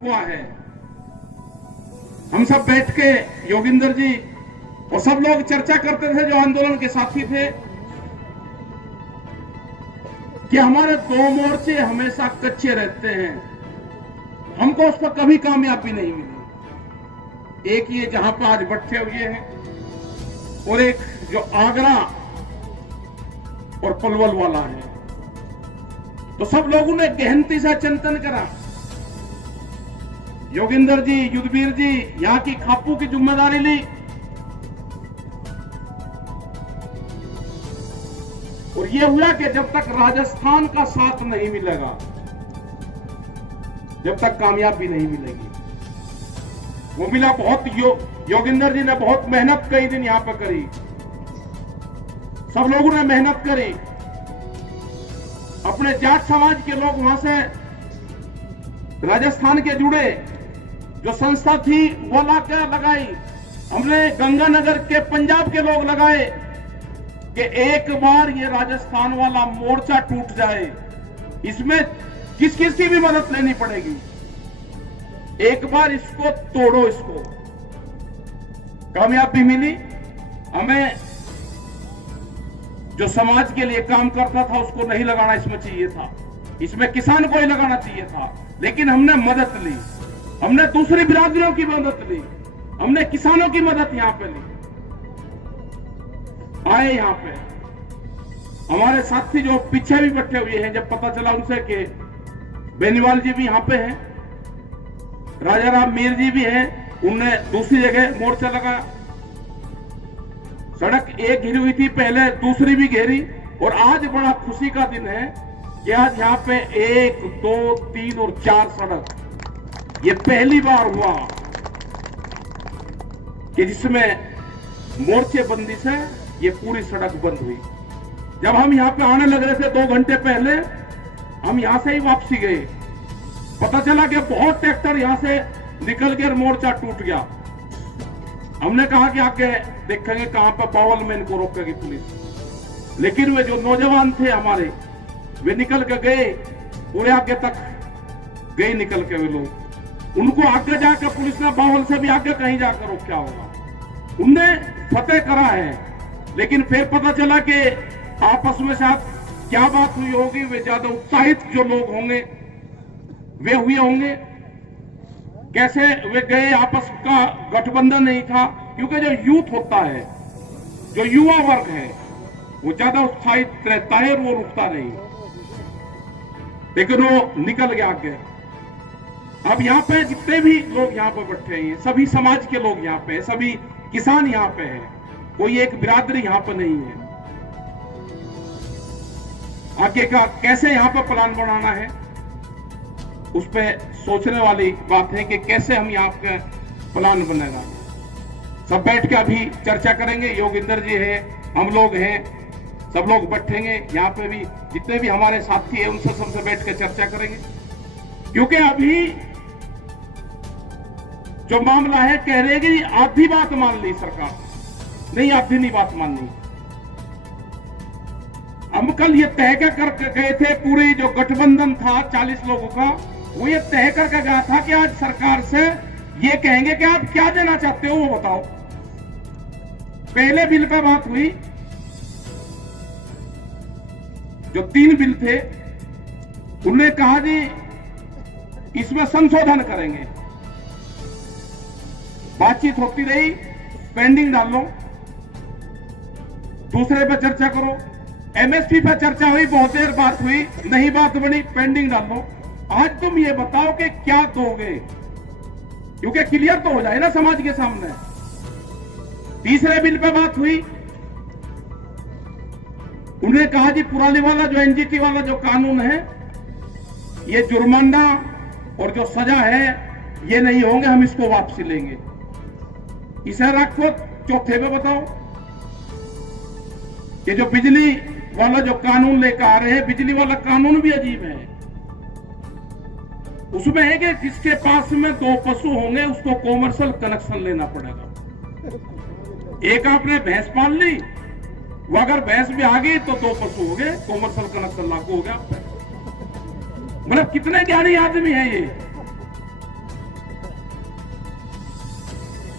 हुआ है। हम सब बैठ के योगिंदर जी और सब लोग चर्चा करते थे जो आंदोलन के साथी थे कि हमारे दो मोर्चे हमेशा कच्चे रहते हैं, हमको उस पर कभी कामयाबी नहीं मिली। एक ये जहां पर आज बैठे हुए हैं और एक जो आगरा और पलवल वाला है। तो सब लोगों ने गहनती से चिंतन करा। योगिंदर जी, युद्धवीर जी यहां की खापू की जिम्मेदारी ली और यह हुआ कि जब तक राजस्थान का साथ नहीं मिलेगा, जब तक कामयाबी नहीं मिलेगी। वो मिला बहुत। योगिंदर जी ने बहुत मेहनत कई दिन यहां पर करी, सब लोगों ने मेहनत करी। अपने जाट समाज के लोग वहां से राजस्थान के जुड़े, जो संस्था थी वो लाकर लगाई। हमने गंगानगर के पंजाब के लोग लगाए कि एक बार ये राजस्थान वाला मोर्चा टूट जाए, इसमें किस किस की भी मदद लेनी पड़ेगी, एक बार इसको तोड़ो। इसको कामयाबी मिली। हमें जो समाज के लिए काम करता था उसको नहीं लगाना इसमें चाहिए था, इसमें किसान को ही लगाना चाहिए था, लेकिन हमने मदद ली। हमने दूसरी बिरादरियों की मदद ली, हमने किसानों की मदद यहां पे ली। आए यहां पे हमारे साथी जो पीछे भी बैठे हुए हैं, जब पता चला उनसे कि बेनीवाल जी भी यहां पे हैं, राजा राम मीर जी भी हैं, उनने दूसरी जगह मोर्चा लगाया। सड़क एक घिरी हुई थी पहले, दूसरी भी घेरी। और आज बड़ा खुशी का दिन है कि आज यहां पे 1, 2, 3 और 4 सड़क, ये पहली बार हुआ कि जिसमें मोर्चे बंदी से ये पूरी सड़क बंद हुई। जब हम यहां पे आने लग रहे थे 2 घंटे पहले, हम यहां से ही वापसी गए। पता चला कि बहुत ट्रैक्टर यहां से निकल कर मोर्चा टूट गया। हमने कहा कि आगे देखेंगे कहां पर बावल में इनको रोकेगी पुलिस, लेकिन वे जो नौजवान थे हमारे, वे निकल के गए, पूरे आगे तक गए निकल के वे लोग। उनको आगे जाकर पुलिस ने बावल से भी आगे कहीं जाकर रोका होगा। उनने फतेह करा है, लेकिन फिर पता चला कि आपस में साथ क्या बात हुई होगी। वे ज्यादा उत्साहित जो लोग होंगे वे हुए होंगे। कैसे वे गए, आपस का गठबंधन नहीं था, क्योंकि जो यूथ होता है, जो युवा वर्ग है, वो ज्यादा उत्साहित रहता है और वो रुकता नहीं, लेकिन वो निकल गया आगे। अब यहाँ पे जितने भी लोग यहाँ पे बैठे हैं, सभी समाज के लोग यहाँ पे, सभी किसान यहाँ पे हैं, कोई एक बिरादरी यहाँ पे नहीं है। आगे का कैसे यहाँ पे प्लान बनाना है, उस पर सोचने वाली बात है कि कैसे हम यहाँ पे प्लान बनेगा। सब बैठ के अभी चर्चा करेंगे। योगिंदर जी है, हम लोग हैं, सब लोग बैठेंगे यहाँ पे भी, जितने भी हमारे साथी हैं उनसे सबसे बैठ के चर्चा करेंगे। क्योंकि अभी जो मामला है, कह रहे हैं कि आधी बात मान ली सरकार, नहीं आधी नहीं बात माननी। हम कल ये तय कर गए थे, पूरी जो गठबंधन था 40 लोगों का, वो ये तय करके गया था कि आज सरकार से ये कहेंगे कि आप क्या देना चाहते हो वो बताओ। पहले बिल पे बात हुई, जो 3 बिल थे, उन्होंने कहा जी इसमें संशोधन करेंगे। बातचीत होती रही, पेंडिंग डाल लो, दूसरे पे चर्चा करो। एमएसपी पर चर्चा हुई, बहुत देर बात हुई, नहीं बात बनी, पेंडिंग डाल लो। आज तुम ये बताओ कि क्या दोगे, क्योंकि क्लियर तो हो जाए ना समाज के सामने। तीसरे बिल पे बात हुई, उन्होंने कहा जी पुराने वाला जो एनजीटी वाला जो कानून है, ये जुर्माना और जो सजा है ये नहीं होंगे, हम इसको वापसी लेंगे। इसे रखो। चौथे पे बताओ कि जो बिजली वाला जो कानून लेकर आ रहे हैं, बिजली वाला कानून भी अजीब है। उसमें है कि जिसके पास में 2 पशु होंगे उसको कॉमर्शियल कनेक्शन लेना पड़ेगा। एक आपने भैंस पाल ली, वो अगर भैंस भी आ गई तो 2 पशु हो गए, कॉमर्शियल कनेक्शन लागू हो गया। मतलब कितने ज्ञानी आदमी है ये।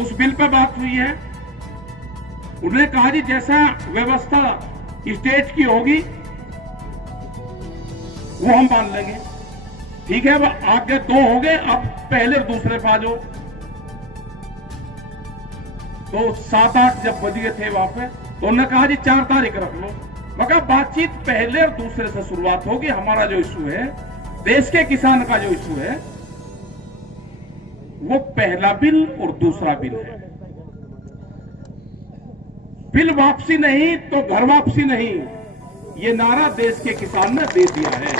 उस बिल पे बात हुई है। उन्होंने कहा जी जैसा व्यवस्था स्टेट की होगी वो हम मान लेंगे। ठीक है, अब आगे 2 हो गए, अब पहले और दूसरे पे आ जाओ। तो 7-8 जब बज गए थे वहां पे, तो उन्होंने कहा जी 4 तारीख रख लो। मगर बातचीत पहले और दूसरे से शुरुआत होगी। हमारा जो इशू है, देश के किसान का जो इशू है, वो पहला बिल और दूसरा बिल है। बिल वापसी नहीं तो घर वापसी नहीं, ये नारा देश के किसान ने दे दिया है।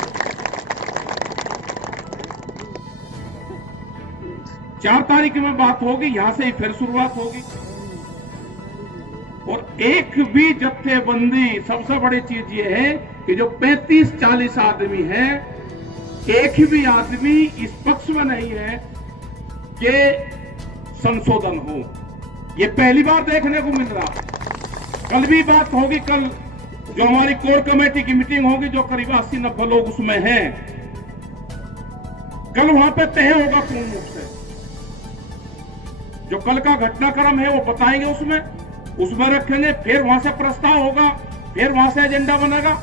4 तारीख में बात होगी, यहां से ही फिर शुरुआत होगी। और एक भी जत्थेबंदी, सबसे बड़ी चीज ये है कि जो 35-40 आदमी है, एक भी आदमी इस पक्ष में नहीं है कि संशोधन हो। ये पहली बार देखने को मिल रहा। कल भी बात होगी, कल जो हमारी कोर कमेटी की मीटिंग होगी, जो करीब 80-90 लोग उसमें हैं, कल वहां पे तय होगा पूर्ण रूप से। जो कल का घटनाक्रम है वो बताएंगे, उसमें रखेंगे। फिर वहां से प्रस्ताव होगा, फिर वहां से एजेंडा बनेगा,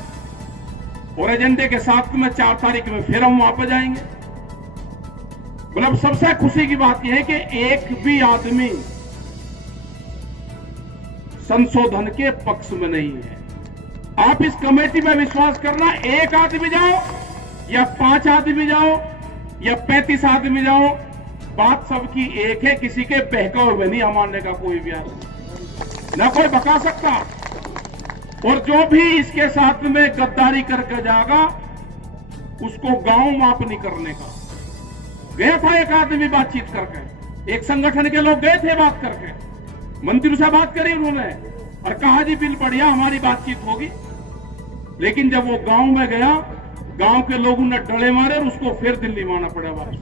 और एजेंडे के साथ में 4 तारीख में फिर हम वहां पर जाएंगे। मतलब सबसे खुशी की बात यह है कि एक भी आदमी संशोधन के पक्ष में नहीं है। आप इस कमेटी में विश्वास करना, एक आदमी जाओ या 5 आदमी जाओ या 35 आदमी जाओ, बात सबकी एक है। किसी के बहकावे में नहीं मानने का कोई भी आदमी, ना कोई बका सकता। और जो भी इसके साथ में गद्दारी करके जाएगा, उसको गांव माफ नहीं करने का। गया था एक आदमी बातचीत करके, एक संगठन के लोग गए थे बात करके, मंत्री से बात करी उन्होंने और कहा जी बिल बढ़िया, हमारी बातचीत होगी। लेकिन जब वो गांव में गया, गांव के लोगों ने डले मारे और उसको फिर दिल्ली माना पड़ा वापस।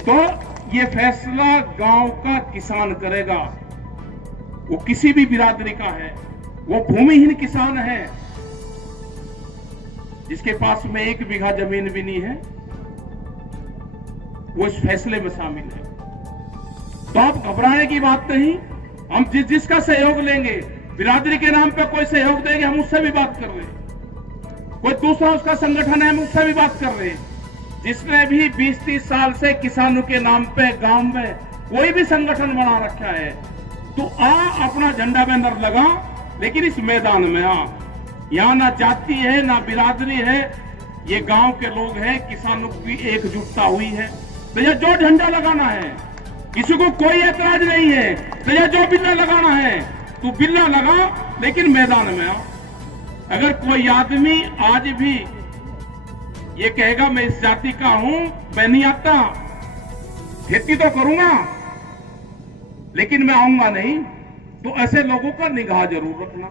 तो ये फैसला गांव का किसान करेगा। वो किसी भी बिरादरी का है, वो भूमिहीन किसान है जिसके पास में 1 बीघा जमीन भी नहीं है, वो इस फैसले में शामिल है। तो आप घबराने की बात नहीं। हम जिसका सहयोग लेंगे, बिरादरी के नाम पे कोई सहयोग देंगे, हम उससे भी बात कर रहे हैं। कोई दूसरा उसका संगठन है, हम उससे भी बात कर रहे हैं। जिसने भी 20-30 साल से किसानों के नाम पे गांव में कोई भी संगठन बना रखा है, तो अपना झंडा बैनर लगा, लेकिन इस मैदान में यहां ना जाति है ना बिरादरी है, ये गांव के लोग हैं, किसानों की एकजुटता हुई है। तो यह जो झंडा लगाना है, किसी को कोई ऐतराज नहीं है। तो यह जो बिल्ला लगाना है, तू बिल्ला लगा, लेकिन मैदान में आ। अगर कोई आदमी आज भी ये कहेगा मैं इस जाति का हूं, मैं नहीं आता, खेती तो करूंगा लेकिन मैं आऊंगा नहीं, तो ऐसे लोगों का निगाह जरूर रखना।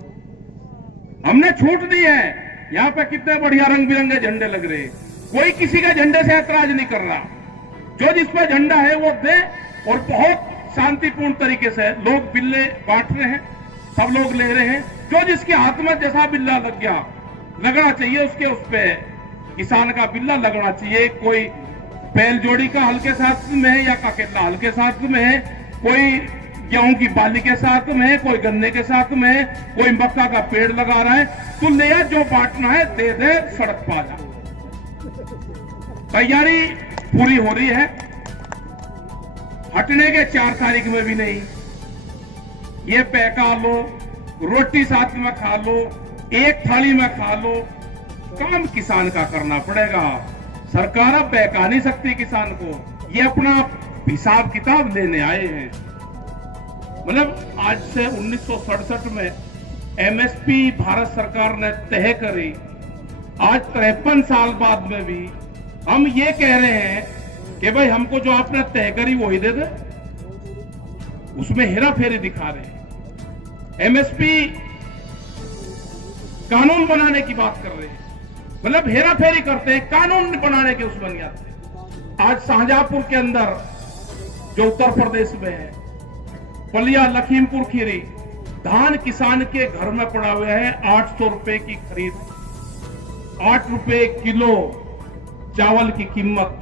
हमने छूट दी है। यहां पे कितने बढ़िया रंग बिरंगे झंडे लग रहे हैं, कोई किसी के झंडे से ऐतराज नहीं कर रहा। जो जिस पे झंडा है वो दे, और बहुत शांतिपूर्ण तरीके से लोग बिल्ले बांट रहे हैं, सब लोग ले रहे हैं। जो जिसके हाथ में जैसा बिल्ला लग गया, लगना चाहिए उसके, उस पे किसान का बिल्ला लगना चाहिए। कोई बैल जोड़ी का हल्के साथ में है या काकेला हल्के साथ में है, कोई गेहूं की बाली के साथ में है, कोई गन्ने के साथ में है, कोई मक्का का पेड़ लगा रहा है, तो ले जो बांटना है दे दे, सड़क पर आ जा। तैयारी पूरी हो रही है, हटने के 4 तारीख में भी नहीं। ये पैका लो, रोटी साथ में खा लो, एक थाली में खा लो, काम किसान का करना पड़ेगा। सरकार अब बहका नहीं सकती किसान को। ये अपना हिसाब किताब लेने आए हैं। मतलब आज से 1967 में एमएसपी भारत सरकार ने तय करी, आज 53 साल बाद में भी हम ये कह रहे हैं कि भाई हमको जो आपने तय करी वही दे दे। उसमें हेरा फेरी दिखा रहे हैं। एमएसपी कानून बनाने की बात कर रहे हैं, मतलब हेरा फेरी करते हैं, कानून बनाने के उसमें नहीं आते। आज शाहजहांपुर के अंदर जो उत्तर प्रदेश में है, पलिया लखीमपुर खीरी, धान किसान के घर में पड़ा हुआ है। 800 रुपए की खरीद, 8 रुपए किलो चावल की कीमत।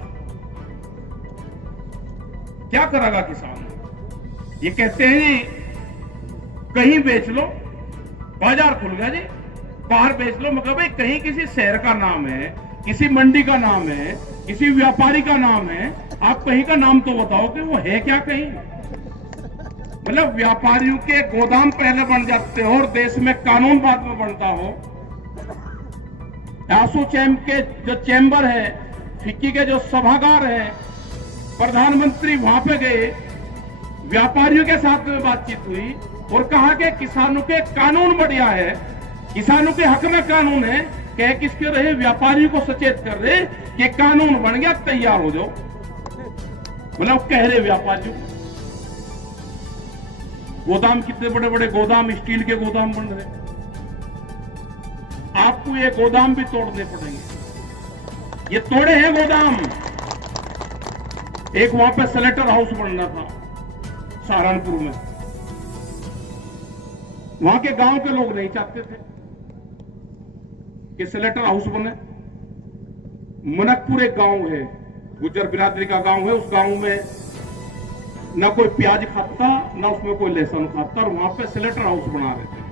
क्या करेगा किसान? ये कहते हैं जी कहीं बेच लो, बाजार खुल गया जी, बाहर बेच लो। मतलब भाई कहीं किसी शहर का नाम है, किसी मंडी का नाम है, किसी व्यापारी का नाम है, आप कहीं का नाम तो बताओ कि वो है क्या कहीं। मतलब व्यापारियों के गोदाम पहले बन जाते हो और देश में कानून बाद में बनता हो। एसोचैम के जो चैम्बर है, फिक्की के जो सभागार है, प्रधानमंत्री वहां पे गए, व्यापारियों के साथ में बातचीत हुई और कहा कि किसानों के कानून बढ़िया है, किसानों के हक में कानून है। कह किसके रहे? व्यापारियों को सचेत कर रहे कि कानून बन गया, तैयार हो जाओ। मतलब कह रहे व्यापारियों, गोदाम कितने बड़े बड़े गोदाम, स्टील के गोदाम बन रहे, आपको ये गोदाम भी तोड़ने पड़ेंगे। ये तोड़े हैं गोदाम। एक वहां पे स्लेटर हाउस बनना था सहारनपुर में, वहां के गांव के लोग नहीं चाहते थे कि स्लेटर हाउस बने। मनकपुर एक गांव है, गुज्जर बिरादरी का गांव है, उस गांव में ना कोई प्याज खाता, ना उसमें कोई लहसुन खाता, और वहां पे स्लेटर हाउस बना रहे थे।